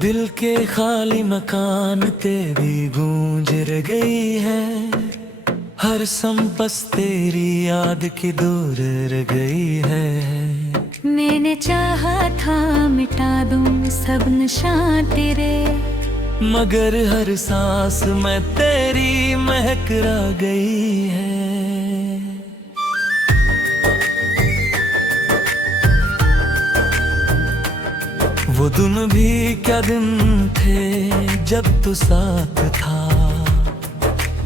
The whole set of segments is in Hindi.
दिल के खाली मकान तेरी गूंज गई है, हर संपस तेरी याद की दूर रह गई है। मैंने चाहा था मिटा दूं सब निशान तेरे, मगर हर सांस में तेरी महक रह गई है। वो दिन भी क्या दिन थे जब तू साथ था,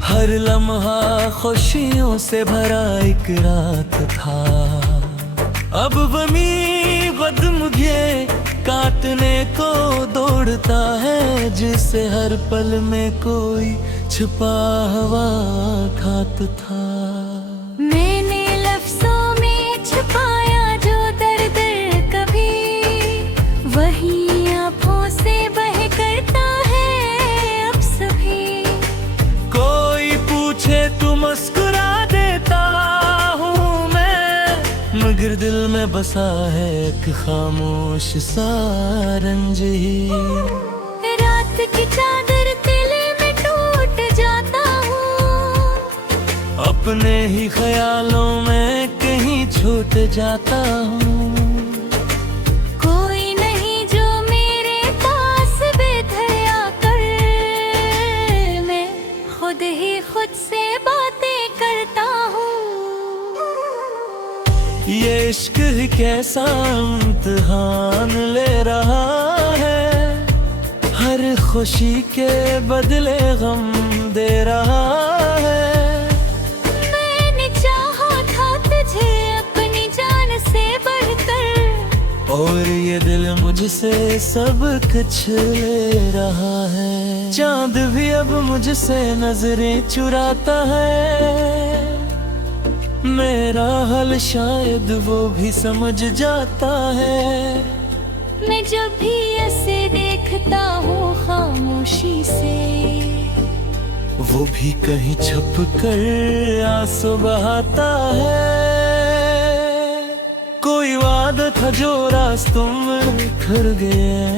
हर लम्हा खुशियों से भरा एक रात था। अब वमी बद मुझे काटने को दौड़ता है, जिसे हर पल में कोई छुपा हुआ घात था। मैंने लफ्जों में छुपाया जो दर्द कभी, वही आँखों से बह करता है अब सभी। कोई पूछे तो मुस्कुरा देता हूँ मैं, मगर दिल में बसा है एक खामोश सा रंजीर। रात की चादर तिले में टूट जाता हूँ, अपने ही ख्यालों में कहीं छूट जाता हूँ। कोई नहीं जो मेरे पास बेधर आकर, मैं खुद ही खुद से बातें करता हूँ। ये इश्क ही कैसा इम्तिहान ले रहा है, हर खुशी के बदले गम दे रहा है। मैंने चाहा था तुझे अपनी जान से बढ़कर, और ये दिल मुझसे सब कुछ ले रहा है। चांद भी अब मुझसे नजरें चुराता है, मेरा हाल शायद वो भी समझ जाता है। मैं जब भी ऐसे देखता हूँ खामोशी से, वो भी कहीं छुप कर आंसू बहाता है। कोई वादा था जो रास्तों में खर गया,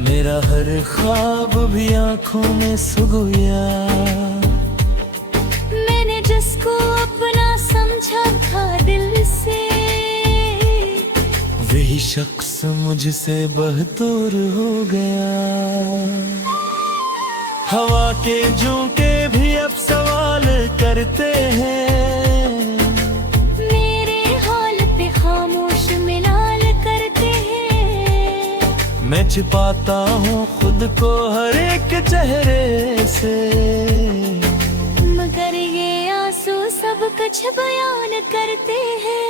मेरा हर ख्वाब भी आंखों में सुगुया। मैंने जिसको अपना समझा था दिल से, वही शख्स मुझसे बहतूर हो गया। हवा के झोंके भी अब सवाल करते हैं, मेरे हाल पे खामोश मिलाल करते हैं। मैं छिपाता हूँ खुद को हर एक चेहरे से, मगर ये आंसू सब कुछ बयान करते हैं।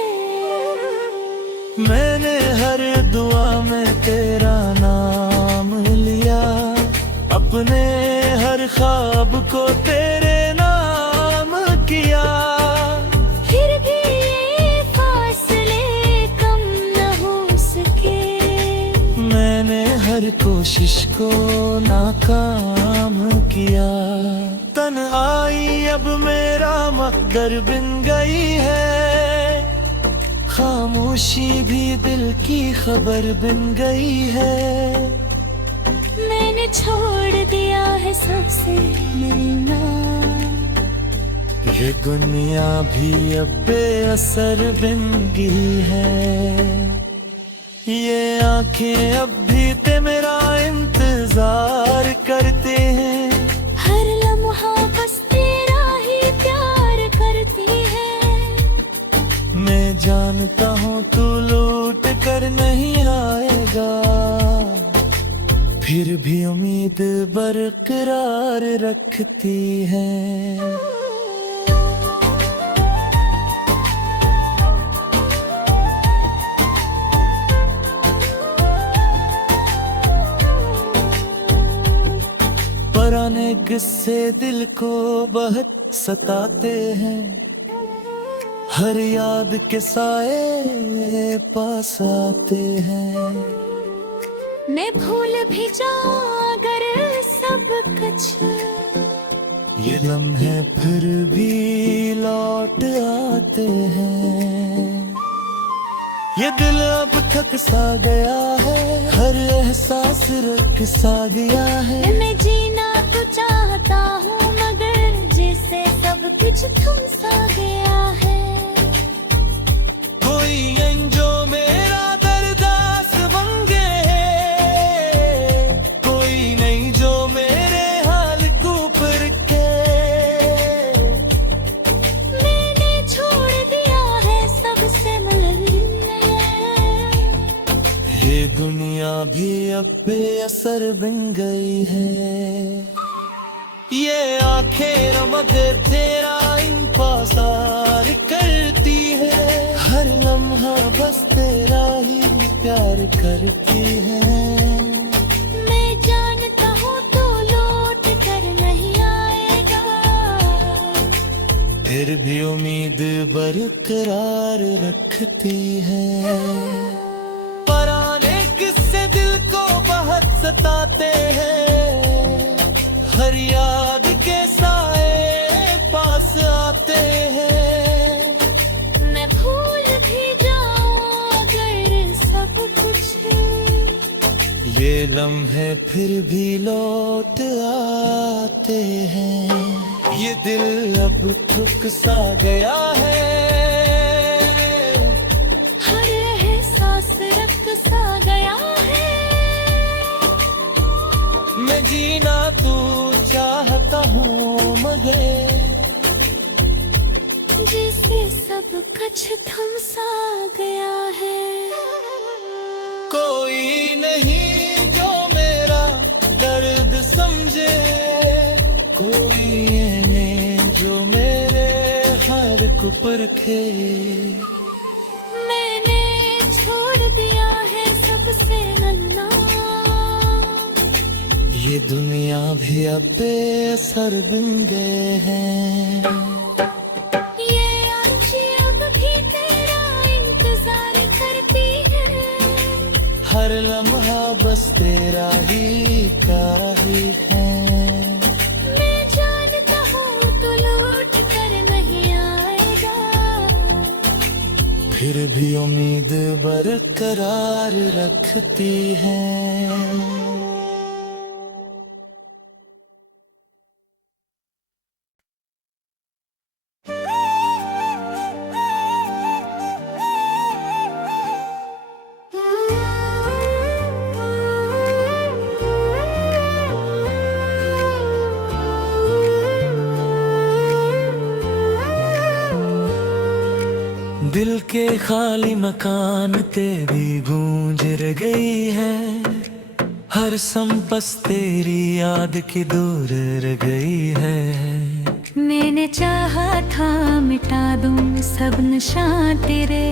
मैंने हर दुआ में तेरा नाम लिया, अपने हर ख्वाब को तेरे नाम किया। फिर भी ये फासले कम न हो सके, मैंने हर कोशिश को नाकाम किया। तन आई अब मेरा मकदर बिन गई है, खामोशी भी दिल की खबर बिन गई है। मैंने छोड़ दिया है सबसे मिलना, ये दुनिया भी अब बेअसर बिन गई है। ये आंखें अब भी ते मेरा इंतजार करते हैं, हर लम्हा बस तेरा ही प्यार करती है। मैं जानता हूँ तू लौट कर नहीं आएगा, फिर भी उम्मीद बरकरार रखती है। पुराने किस्से दिल को बहुत सताते हैं, हर याद के साए पास आते हैं। मैं भूल भी जाऊं अगर सब कुछ, ये लम्हे फिर भी लौट आते हैं। ये दिल अब थक सा गया है, हर एहसास रख सा गया है। मैं जीना तो चाहता हूँ मगर जैसे सब कुछ थम सा गया है। कोई जो मेरा दरदास बन गए है, कोई नहीं जो मेरे हाल को परखे। मैंने छोड़ दिया है सबसे मिलने, ये दुनिया भी अब बेअसर बन गई है। ये आंखें मगर तेरा इंतजार करती है, हर लम्हा बस तेरा ही प्यार करती है। मैं जानता हूँ तू लौट कर नहीं आएगा, फिर भी उम्मीद बरकरार रखती है। पुराने किस्से दिल को बहुत सताते हैं, हर याद के साए पास आते हैं। मैं भूल भी जाऊं अगर सब कुछ, ये लम्हे फिर भी लौट आते हैं। ये दिल अब थक सा गया है, हर एहसास रख सा गया है। मैं जीना तू चाहता हूँ मगर जैसे सब कुछ थम सा गया है। कोई नहीं जो मेरा दर्द समझे, कोई नहीं जो मेरे हर को परखे। मैंने छोड़ दिया है सबसे मिलना, ये दुनिया भी अब बेअसर बन गए हैं। ये आंखें अब भी तेरा इंतजार करती है, हर लम्हा बस तेरा ही है। मैं जानता हूँ तू लौट कर नहीं आएगा, फिर भी उम्मीद बरकरार रखती है। दिल के खाली मकान तेरी गूंज रह गई है, हर संपस तेरी याद की दूर रह गई है। मैंने चाहा था मिटा दूं सब निशान तेरे,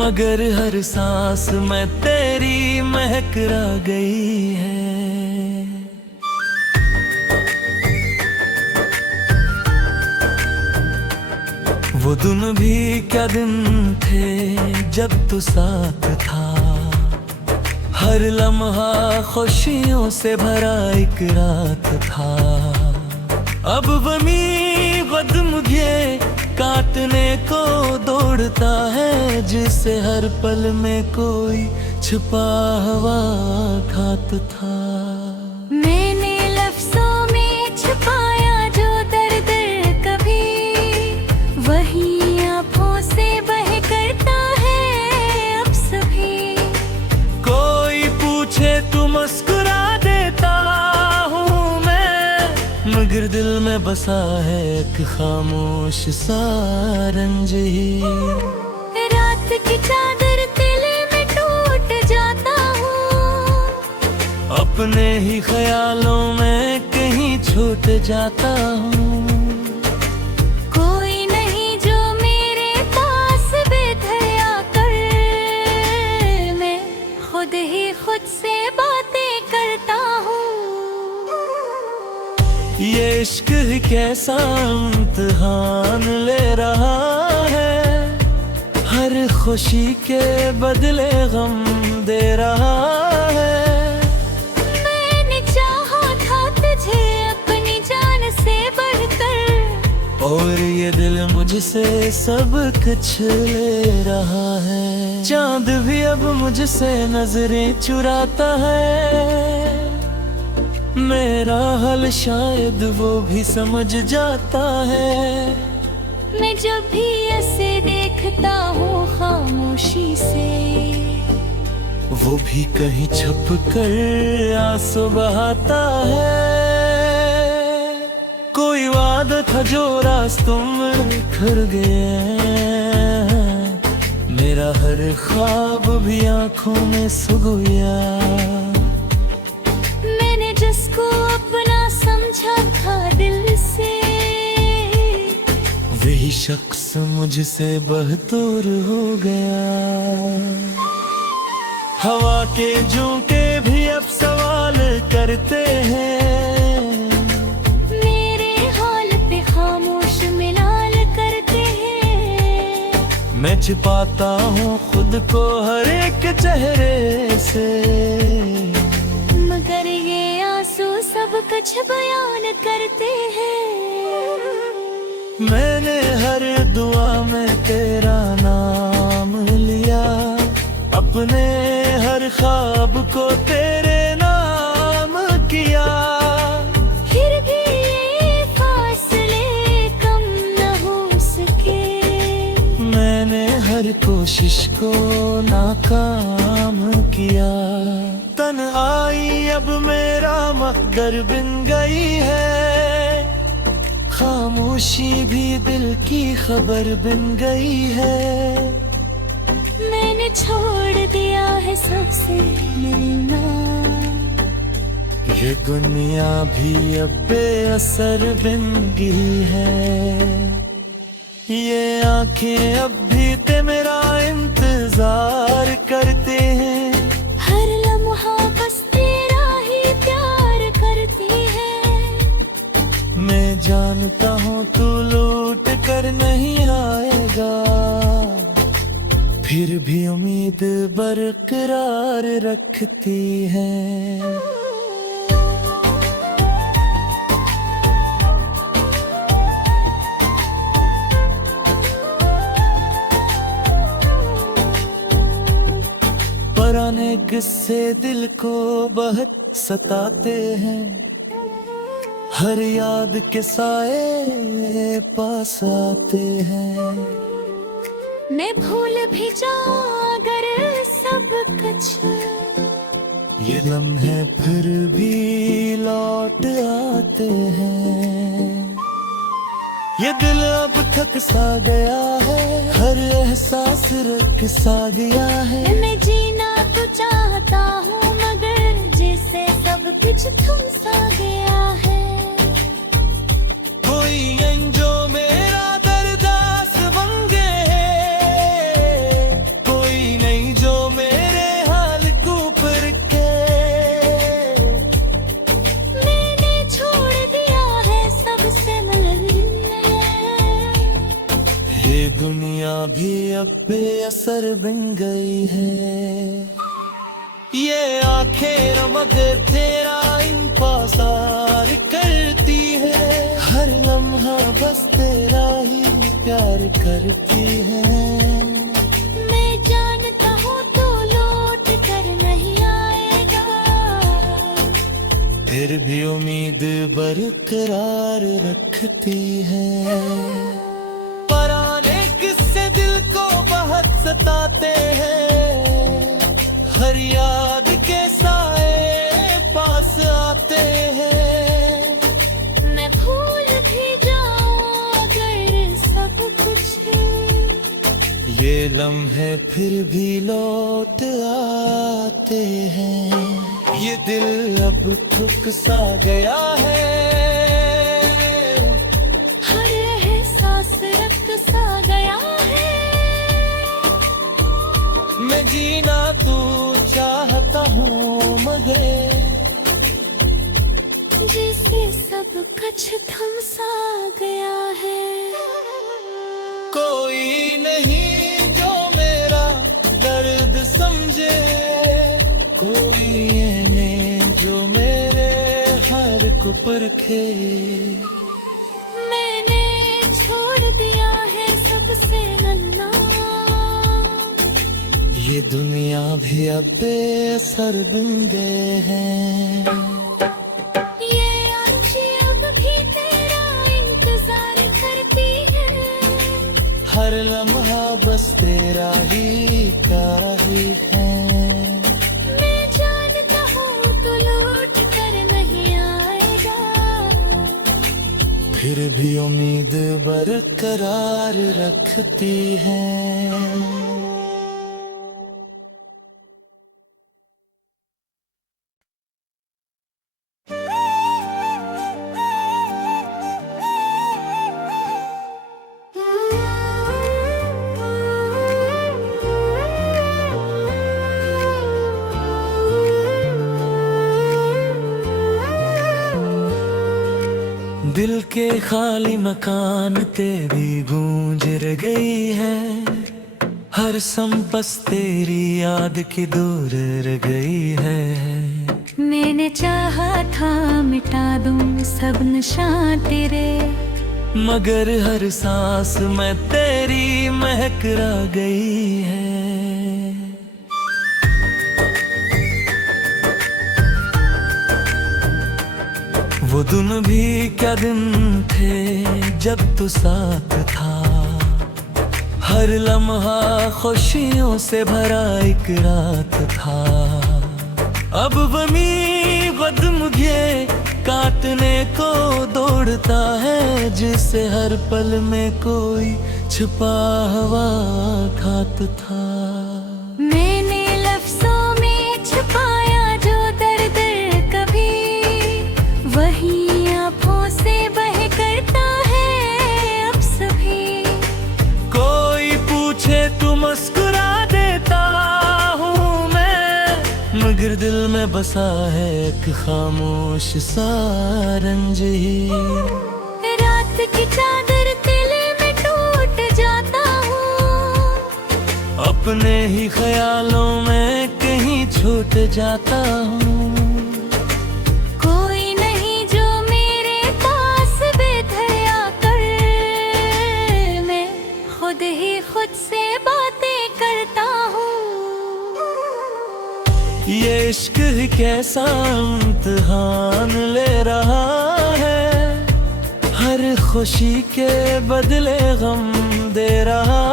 मगर हर सांस में तेरी महक रह गई है। वो दिन भी क्या दिन थे जब तू साथ था, हर लम्हा खुशियों से भरा एक रात था। अब वमी बद मुझे काटने को दौड़ता है, जिसे हर पल में कोई छुपा हुआ घात था। मैंने लफ्जों में छुपाया जो दर्द कभी, वही आँखों से बह करता है अब सभी। कोई पूछे तो मुस्कुरा देता हूँ मैं, मगर दिल में बसा है एक खामोश सा रंज ही। रात की चादर तिले में टूट जाता हूँ, अपने ही ख्यालों में कहीं छूट जाता हूँ। कोई नहीं जो मेरे पास बेधर आकर, मैं खुद ही खुद से बातें करता हूँ। ये इश्क ही कैसा इम्तिहान ले रहा है, हर खुशी के बदले गम दे रहा है। मैंने चाहा था तुझे अपनी जान से बढ़कर, और ये दिल मुझसे सब कुछ ले रहा है। चांद भी अब मुझसे नजरें चुराता है। मेरा हाल शायद वो भी समझ जाता है। मैं जब भी ऐसे देखता हूँ खामोशी से, वो भी कहीं छुप कर आंसू बहाता है। कोई वादा था जो रास्तों में खर गया, मेरा हर ख्वाब भी आंखों में सो गया। मैंने जिसको अपना समझा था दिल से, वही शख्स मुझसे बहतूर हो गया। हवा के झोंके भी अब सवाल करते हैं, मेरे हाल पे खामोश मिलाल करते हैं। मैं छिपाता हूँ खुद को हर एक चेहरे से, मगर ये आंसू सब कुछ बयान करते हैं। मैंने हर दुआ में तेरा नाम लिया, अपने हर ख्वाब को तेरे नाम किया। फिर भी ये फासले कम न हो सके, मैंने हर कोशिश को नाकाम किया। तन्हाई अब मेरा मकदर बन गई है, खामोशी भी दिल की खबर बन गई है। मैंने छोड़ दिया है सबसे मिलना, ये दुनिया भी अब बेअसर बन गई है। ये आंखें अब भी ते मेरा इंतजार करते हैं, हर लम्हा बस तेरा ही प्यार करती है। मैं जानता हूँ तू लौट कर नहीं आएगा, फिर भी उम्मीद बरकरार रखती है। पुराने किस्से दिल को बहुत सताते हैं, हर याद के साए पास आते हैं। मैं भूल भी जाऊं अगर सब कुछ, ये लम्हे फिर भी लौट आते हैं। ये दिल अब थक सा गया है, हर एहसास रख सा गया है। मैं जीना तो चाहता हूँ मगर जैसे सब कुछ थम सा गया है। कोई जो मेरा दरदास बन गए, कोई नहीं जो मेरे हाल को परखे। मैंने छोड़ दिया है सबसे मिलने, ये दुनिया भी अब बेअसर बन गई है। ये आंखें मगर तेरा इंतजार करती है, हर लम्हा बस तेरा ही प्यार करती है। मैं जानता हूँ तू लौट कर नहीं आएगा, फिर भी उम्मीद बरकरार रखती है। पुराने किस्से दिल को बहुत सताते हैं, हर याद के साए पास आते हैं। मैं भूल भी जाऊं अगर सब कुछ, ये लम्हे फिर भी लौट आते हैं। ये दिल अब थक सा गया है, हर एहसास रख सा गया है। मैं जीना तू चाहता हूँ मगर जैसे सब कुछ थम सा गया है। कोई नहीं जो मेरा दर्द समझे, कोई ये नहीं जो मेरे हर को परखे। मैंने से नन्ना। ये दुनिया भी अब बेअसर बिन गए हैं। ये आँखें अब भी तेरा इंतजार करती है। हर लम्हा बस तेरा ही ही है। मैं जानता हूँ तू लौट कर नहीं आएगा, फिर भी उम्मीद बरकरार रखती है। दिल के खाली मकान तेरी गूंज रह गई है। हर संपस तेरी याद की दूर रह गई है। मैंने चाहा था मिटा दूं सब निशान तेरे, मगर हर सांस में तेरी महक रह गई है। वो दिन भी क्या दिन थे जब तू साथ था। हर लम्हा खुशियों से भरा एक रात था। अब वमी कदम ये काटने को दौड़ता है, जिसे हर पल में कोई छुपा हुआ घात था। मैंने लफ्जों में छुपाया जो दर्द कभी, वही आँखों से बह करता है अब सभी। कोई पूछे तो मुस्कुरा देता हूँ मैं, मगर दिल में बसा है एक खामोश सा रंज ही। रात की चादर तिल में टूट जाता हूँ, अपने ही ख्यालों में कहीं छूट जाता हूँ। कोई नहीं जो मेरे पास बेधर आकर, मैं खुद ही खुद से बातें करता हूँ। ये इश्क ही कैसा इम्तिहान ले रहा है, हर खुशी के बदले गम दे रहा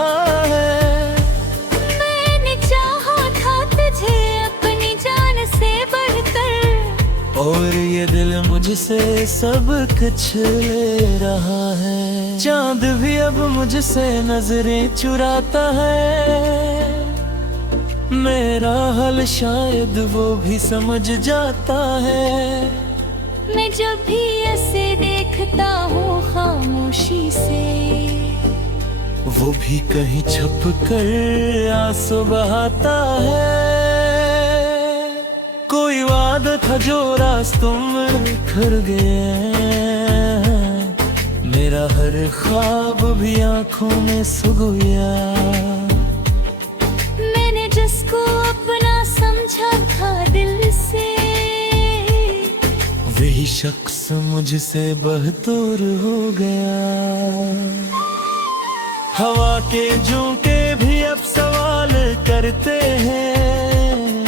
है। मैंने चाहा था तुझे अपनी जान से बढ़कर, और ये दिल मुझसे सब कुछ ले रहा है। चांद भी अब मुझसे नजरें चुराता है। मेरा हल शायद वो भी समझ जाता है। मैं जब भी ऐसे देखता हूँ खामोशी से, वो भी कहीं छुप कर आंसू बहाता है। कोई वादा था जो रास्तों में खर गया, मेरा हर ख्वाब भी आंखों में सो गया। मैंने जिसको अपना समझा था दिल से, वही शख्स मुझसे बहतूर हो गया। हवा के झोंके भी अब सवाल करते हैं,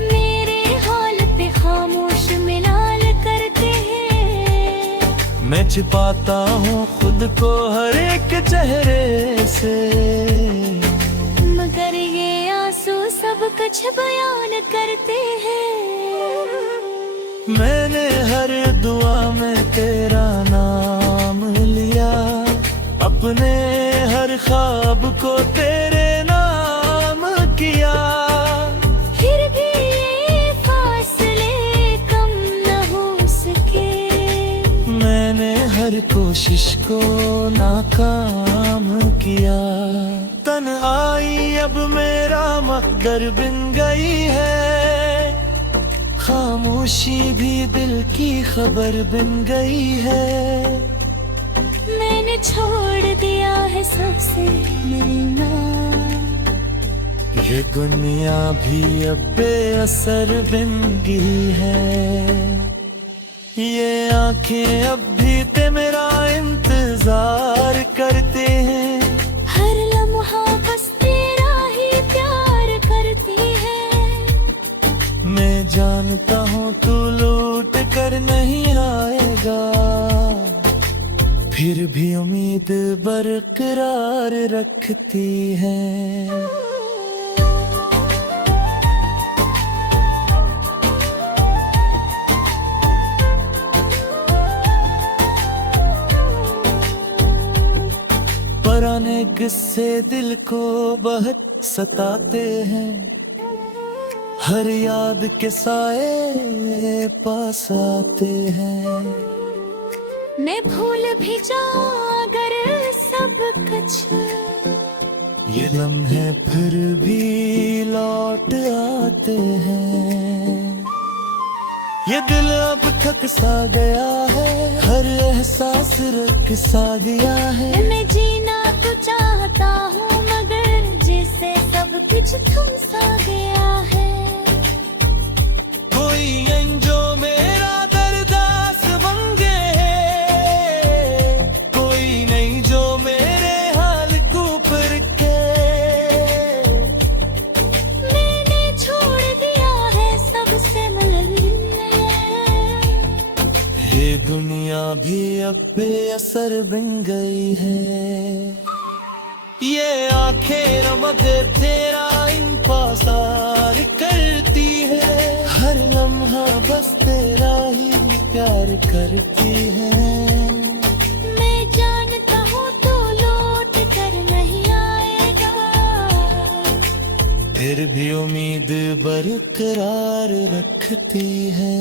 मेरे हाल पे खामोश मिलाल करते हैं। मैं छिपाता हूँ खुद को हर एक चेहरे से, मगर ये आंसू सब कुछ बयान करते हैं। मैंने हर दुआ में तेरा नाम लिया, अपने हर ख्वाब को तेरे नाम किया। फिर भी ये फासले कम न हो सके, मैंने हर कोशिश को नाकाम किया। तन्हाई अब मेरा मकदर बन गई है, खामोशी भी दिल की खबर बन गई है। मैंने छोड़ दिया है सबसे मिलना, ये दुनिया भी अब बेअसर बन गई है। ये आंखें अब भी ते मेरा इंतजार करते हैं। जानता हूँ तू लौट कर नहीं आएगा, फिर भी उम्मीद बरकरार रखती है। पुराने किस्से दिल को बहुत सताते हैं, हर याद के साए पास आते हैं। मैं भूल भी जाऊं अगर सब कुछ, ये लम्हे फिर भी लौट आते हैं। ये दिल अब थक सा गया है, हर एहसास रख सा गया है। मैं जीना तो चाहता हूँ मगर जिसे सब कुछ थम सा गया है। कोई अंजो मेरा दरदास बन गए, कोई नहीं जो मेरे हाल को परखे। मैंने छोड़ दिया है सबसे मिलने, ये दुनिया भी अब बेअसर बन गई है। ये आंखें मगर तेरा इंतजार करती है, हर लम्हा बस तेरा ही प्यार करती है। मैं जानता हूँ तू लौट कर नहीं आएगा, फिर भी उम्मीद बरकरार रखती है।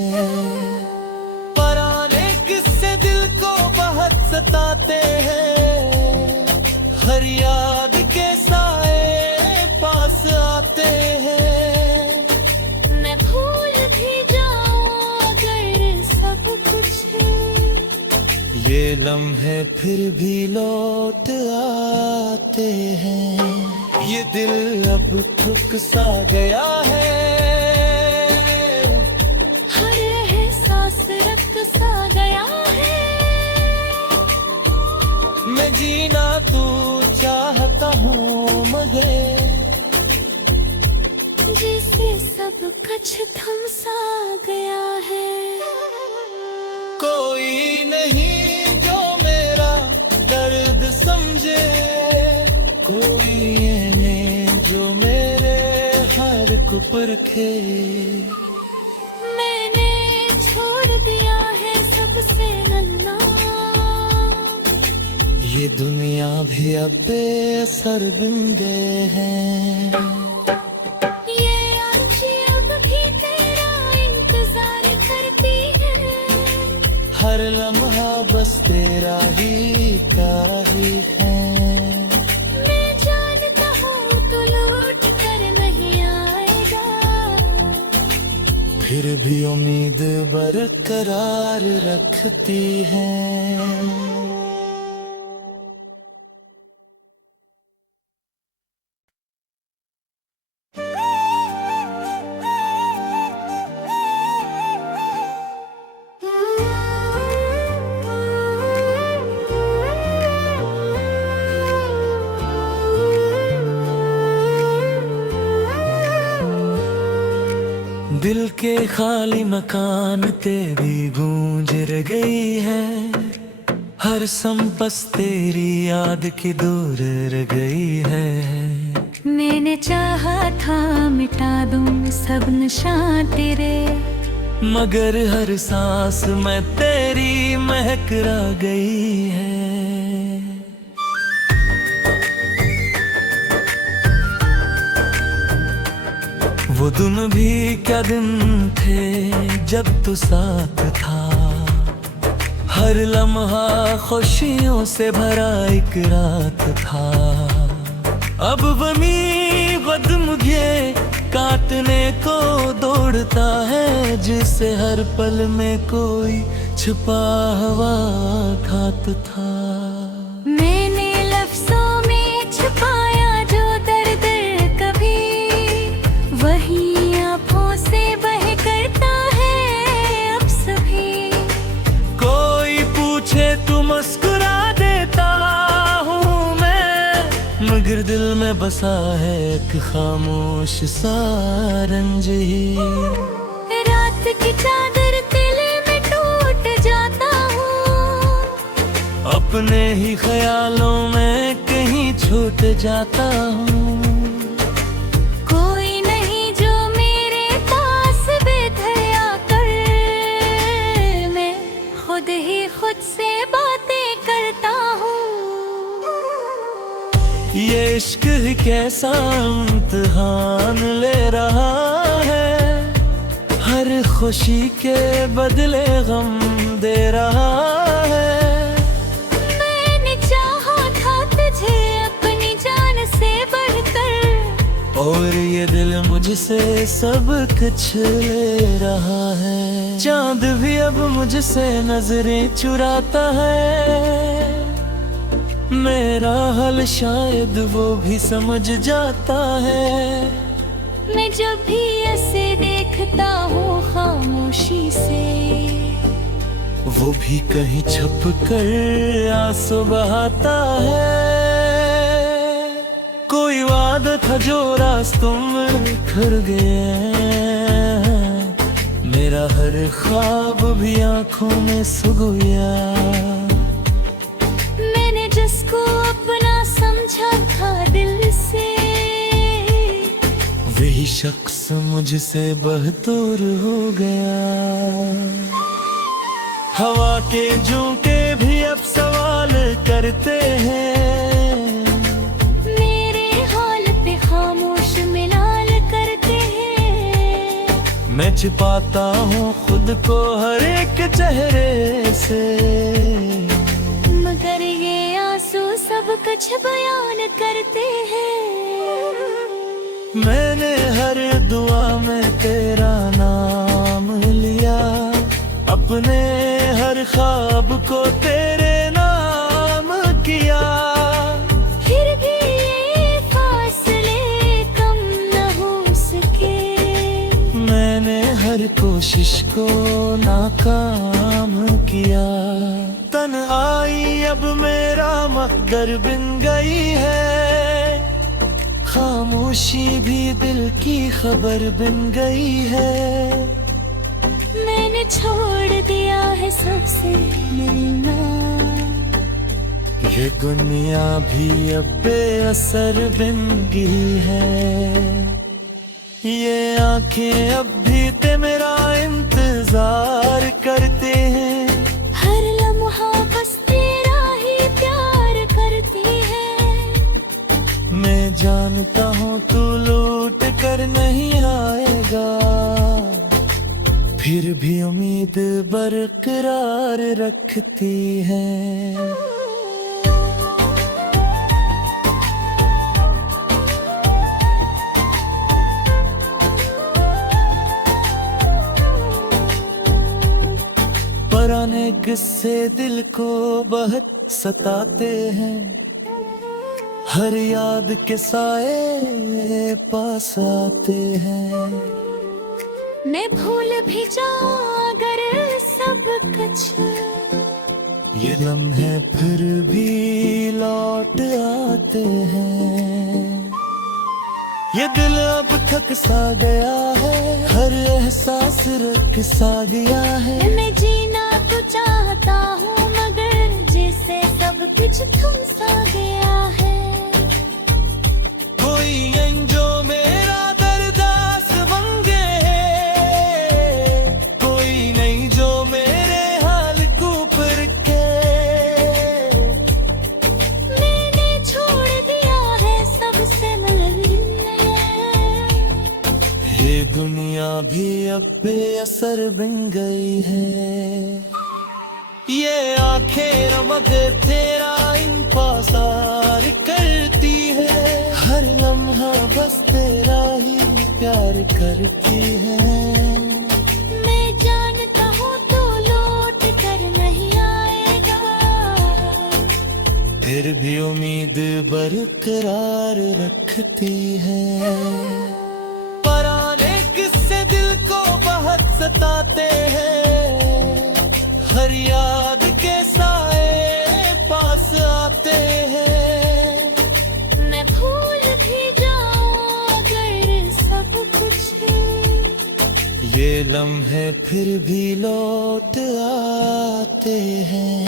पुराने किस्से दिल को बहुत सताते हैं, हर याद के साए पास आते हैं। मैं भूल भी जाऊं अगर सब कुछ, ये लम्हे फिर भी लौट आते हैं। ये दिल अब थक सा गया है, हर एहसास रख सा गया है। मैं जीना तू चाहता हूँ मगर जिसे सब कुछ थम सा गया है। कोई नहीं जो मेरा दर्द समझे, कोई ये नहीं जो मेरे हर को परखे। मैंने छोड़ दिया है सबसे लड़ना, ये दुनिया भी अब बेअसर बन गए हैं। ये आंखें अब भी तेरा इंतजार करती है, हर लम्हा बस तेरा ही है। मैं जानता हूँ तू लौट कर नहीं आएगा, फिर भी उम्मीद बरकरार रखती है। दिल के खाली मकान तेरी गूंज रह गई है, हर संपस तेरी याद की दूर रह गई है। मैंने चाहा था मिटा दूं सब निशान तेरे, मगर हर सांस में तेरी महक रह गई है। वो दिन भी क्या दिन थे जब तू साथ था, हर लम्हा खुशियों से भरा एक रात था। अब वमी कदम ये काटने को दौड़ता है, जिसे हर पल में कोई छुपा हुआ घात था। मैंने लफ्जों में छुपाया जो दर्द कभी, वही आँखों से बह करता है अब सभी। कोई पूछे तो मुस्कुरा देता हूँ मैं, मगर दिल में बसा है एक खामोश सा रंज ही। की चादर तिले में टूट जाता हूँ। अपने ही ख्यालों में कहीं छूट जाता हूँ। कोई नहीं जो मेरे पास बेधर आकर, मैं खुद ही खुद से बातें करता हूँ। ये इश्क ही कैसा इम्तिहान ले रहा है, हर खुशी के बदले गम दे रहा है। मैंने चाहा था तुझे अपनी जान से बढ़कर, और ये दिल मुझसे सब कुछ ले रहा है। चांद भी अब मुझसे नजरें चुराता है, मेरा हाल शायद वो भी समझ जाता है। मैं जब भी ऐसे देखता हूँ खामोशी से, वो भी कहीं छुप कर आंसू बहाता है। कोई वादा था जो रास्तों में खर गया, मेरा हर ख्वाब भी आंखों में सो गया। मैंने जिसको अपना समझा था दिल से, वही शख्स मुझसे बहतूर हो गया। हवा के झोंके भी अब सवाल करते हैं, मेरे हाल पे खामोश मिलाल करते हैं। मैं छिपाता हूँ खुद को हर एक चेहरे से, मगर ये आंसू सब कुछ बयान करते हैं। मैंने हर दुआ में तेरा नाम लिया, अपने हर ख्वाब को तेरे नाम किया। फिर भी ये फासले कम न हो सके, मैंने हर कोशिश को नाकाम किया। तन आई अब मेरा मकदर बिन गई है, खामोशी भी दिल की खबर बन गई है। मैंने छोड़ दिया है सबसे मिलना, ये दुनिया भी अब बेअसर बन गई है। ये आंखें अब भी ते मेरा इंतजार करते हैं, हर लम्हा बस तेरा ही प्यार करती है। मैं जानता हूँ तू लौट कर नहीं आएगा, फिर भी उम्मीद बरकरार रखती है। पुराने किस्से दिल को बहुत सताते हैं, हर याद के साए पास आते हैं। मैं भूल भी जाऊं अगर सब कुछ, ये लम्हे फिर भी लौट आते हैं। ये दिल अब थक सा गया है, हर एहसास रख सा गया है। मैं जीना तो चाहता हूँ मगर जैसे सब कुछ थम सा गया है। कोई अंजो मेरा दरदास बन गए, कोई नहीं जो मेरे हाल को परखे। मैंने छोड़ दिया है सबसे मिलने, ये दुनिया भी अब बेअसर बन गई है। ये आंखें मगर तेरा इंतजार करती है, हर लम्हा बस तेरा ही प्यार करती है। मैं जानता हूँ तू लौट कर नहीं आएगा, फिर भी उम्मीद बरकरार रखती है। पुराने किस्से दिल को बहुत सताते हैं, हर याद के साए पास आते हैं। मैं भूल भी जाऊं अगर सब कुछ, ये लम्हे फिर भी लौट आते हैं,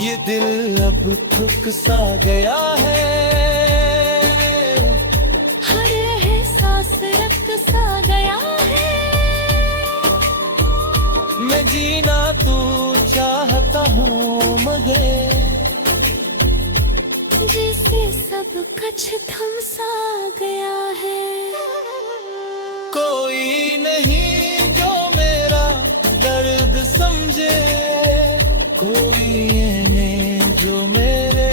ये दिल अब थक सा गया है, हर एहसास रख सा गया है। मैं जीना तू चाहता हूँ मगर जैसे सब कुछ थम सा गया है। कोई नहीं जो मेरा दर्द समझे, कोई ये नहीं जो मेरे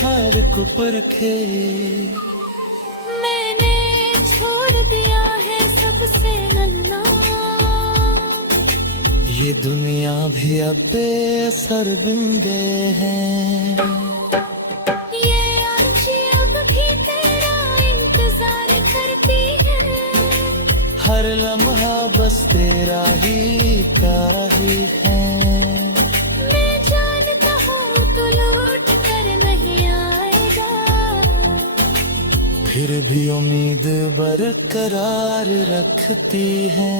हर को परखे। मैंने छोड़ दिया है सबसे लड़ना, ये दुनिया भी अब बेअसर बन गए हैं। ये आंखें अब भी तेरा इंतजार करती है, हर लम्हा बस तेरा ही है। मैं जानता हूँ तू लौट कर नहीं आएगा, फिर भी उम्मीद बरकरार रखती है।